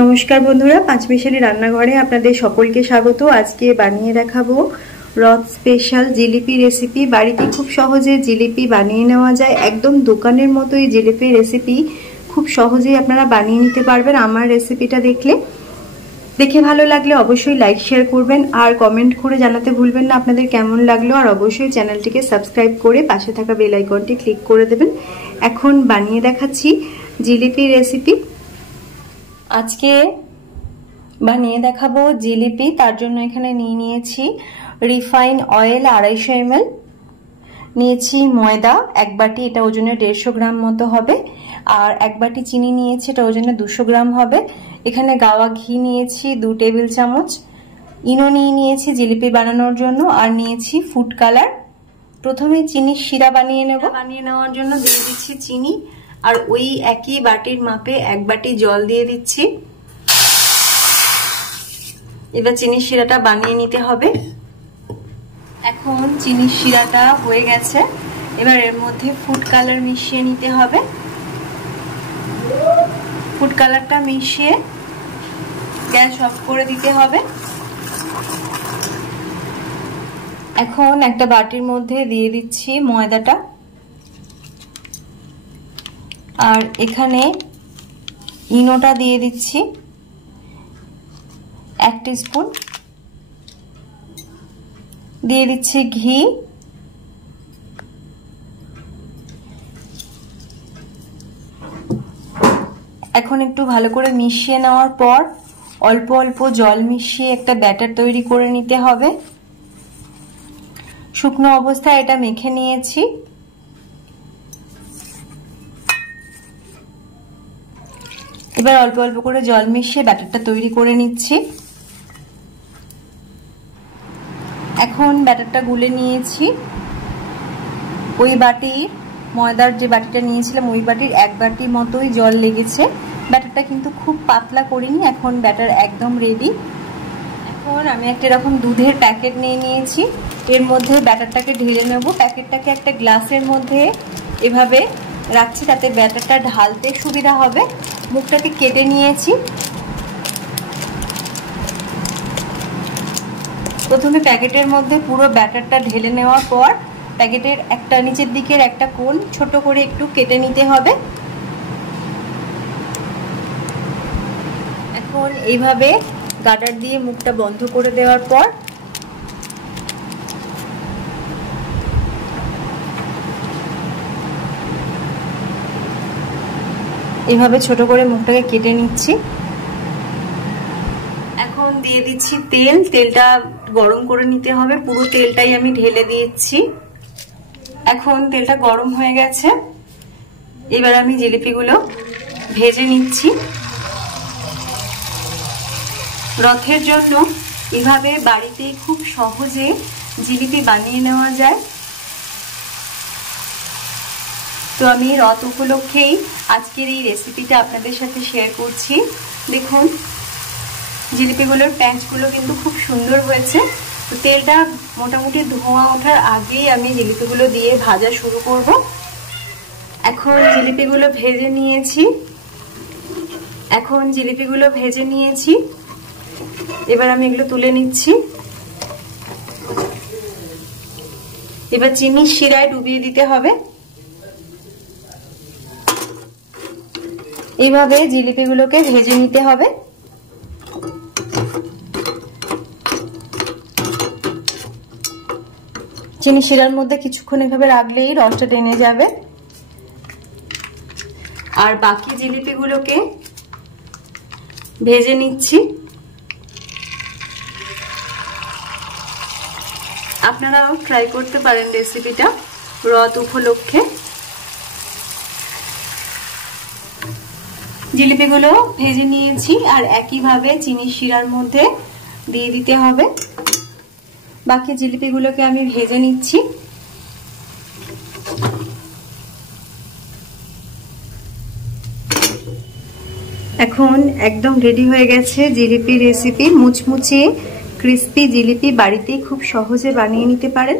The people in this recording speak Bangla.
নমস্কার বন্ধুরা, পাঁচমিশালি রান্নাঘরে আপনাদের সকলকে স্বাগত। আজকে বানিয়ে দেখাবো রথ স্পেশাল জিলিপি রেসিপি। বাড়িতে খুব সহজে জিলিপি বানিয়ে নেওয়া যায়। একদম দোকানের মতোই জিলিপি রেসিপি খুব সহজেই আপনারা বানিয়ে নিতে পারবেন। আমার রেসিপিটা দেখে ভালো লাগলে অবশ্যই লাইক শেয়ার করবেন আর কমেন্ট করে জানাতে ভুলবেন না আপনাদের কেমন লাগলো। আর অবশ্যই চ্যানেলটিকে সাবস্ক্রাইব করে পাশে থাকা বেল আইকনটি ক্লিক করে দেবেন। এখন বানিয়ে দেখাচ্ছি জিলিপি রেসিপি। আজকে বানিয়ে দেখাবো জিলিপি। তার জন্য এখানে নিয়েছি রিফাইন অয়েল 250 ml, নিয়েছি ময়দা 1 বাটি, এটা ওজনে 150 গ্রাম মতো হবে। আর 1 বাটি চিনি নিয়েছি, এটা ওজনে 200 গ্রাম হবে। এখানে গাওয়া ঘি নিয়েছি 2 টেবিল চামচ, ইনো নিয়েছি জিলিপি বানানোর জন্য, আর নিয়েছি ফুড কালার। প্রথমে চিনির শিরা বানিয়ে নেওয়ার জন্য দিয়ে দিচ্ছি চিনি, আর ওই একই বাটির মাপে 1 বাটি জল দিয়ে দিচ্ছি। এবার চিনির শিরাটা বানিয়ে নিতে হবে। এখন চিনির শিরাটা হয়ে গেছে, এবার এর মধ্যে ফুড কালার মিশিয়ে নিতে হবে। ফুড কালারটা মিশিয়ে গ্যাস অফ করে দিতে হবে। এখন একটা বাটির মধ্যে দিয়ে দিচ্ছি ময়দাটা, আর এখানে ইনোটা দিয়ে দিচ্ছি 1 টিস্পুন, দিয়ে দিচ্ছি ঘি, এখন একটু ভালো করে মিশিয়ে নেওয়ার পর অল্প অল্প জল মিশিয়ে একটা ব্যাটার তৈরি করে নিতে হবে। শুকনো অবস্থায় এটা মেখে নিয়েছি। এবার অল্প অল্প করে জল মিশিয়ে ব্যাটারটা তৈরি করে নিচ্ছি। এখন ব্যাটারটা গুলে নিয়েছি। ওই বাটির ময়দার যে বাটিটা নিয়েছিলাম ওই বাটির 1 বাটি মতোই জল লেগেছে। ব্যাটারটা কিন্তু খুব পাতলা করিনি। এখন ব্যাটার একদম রেডি। এখন আমি একটা এরকম দুধের প্যাকেট নিয়েছি, এর মধ্যে ব্যাটারটাকে ঢেলে নেব। প্যাকেটটাকে একটা গ্লাসের মধ্যে এভাবে রাখছি, তাতে ব্যাটারটা ঢালতে সুবিধা হবে। মুখটাকে কেটে নিয়েছি। প্রথমে প্যাকেটের মধ্যে পুরো ব্যাটারটা ঢেলে নেওয়ার পর প্যাকেটের একটা নিচের দিকের একটা কোণ ছোট করে একটু কেটে নিতে হবে। এখন এইভাবে গার্ডার দিয়ে মুখটা বন্ধ করে দেওয়ার পর এভাবে ছোট করে মুখটাকে কেটে নিচ্ছি। এখন দিয়ে দিচ্ছি তেল। তেলটা গরম করে নিতে হবে, পুরো তেলটাই আমি ঢেলে দিচ্ছি। এখন তেলটা গরম হয়ে গেছে, এবার আমি জিলিপিগুলো ভেজে নিচ্ছি। রথের জন্য এভাবে বাড়িতে খুব সহজে জিলিপি বানিয়ে নেওয়া যায়। তো আমি রথ উপলক্ষেই আজকের এই রেসিপিটা আপনাদের সাথে শেয়ার করছি। দেখুন জিলিপিগুলোর প্যাঁচগুলো কিন্তু খুব সুন্দর হয়েছে। তো তেলটা মোটামুটি ধোঁয়া ওঠার আগেই আমি জিলিপিগুলো দিয়ে ভাজা শুরু করব। এখন জিলিপিগুলো ভেজে নিয়েছি। এবার আমি এগুলো তুলে নিচ্ছি। এবার চিনির শিরায় ডুবিয়ে দিতে হবে। এইভাবে জিলিপিগুলোকে ভেজে নিতে হবে। চিনি শিরার মধ্যে কিছুক্ষণ এভাবে রাখলেই রসটা টেনে যাবে। আর বাকি জিলিপিগুলোকে ভেজে নিচ্ছি। আপনারাও ট্রাই করতে পারেন রেসিপিটা রথ উপলক্ষে। জিলিপিগুলো ভেজে নিয়েছি, আর একইভাবে চিনির শিরার মধ্যে দিয়ে দিতে হবে। বাকি জিলিপিগুলোকে আমি ভেজে নিচ্ছি। এখন একদম রেডি হয়ে গেছে জিলিপি রেসিপি। মুচমুচে ক্রিস্পি জিলিপি বাড়িতেই খুব সহজে বানিয়ে নিতে পারেন।